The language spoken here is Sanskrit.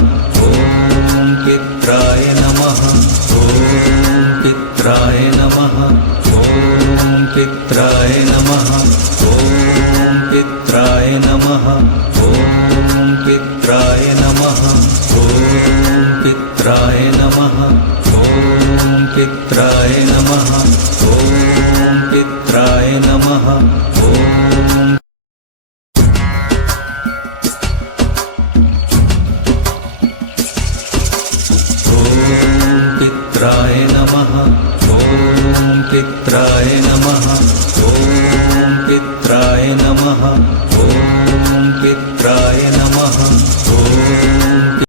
ॐ पित्राय नमः ॐ पित्राय नमः ॐ पित्राय नमः ॐ पित्राय नमः ॐ पित्राय नमः ॐ पित्राय नमः ॐ पित्राय नमः ॐ पित्राय नमः ॐ पित्राय नमः ॐ पित्राय नमः ॐ पित्राय नमः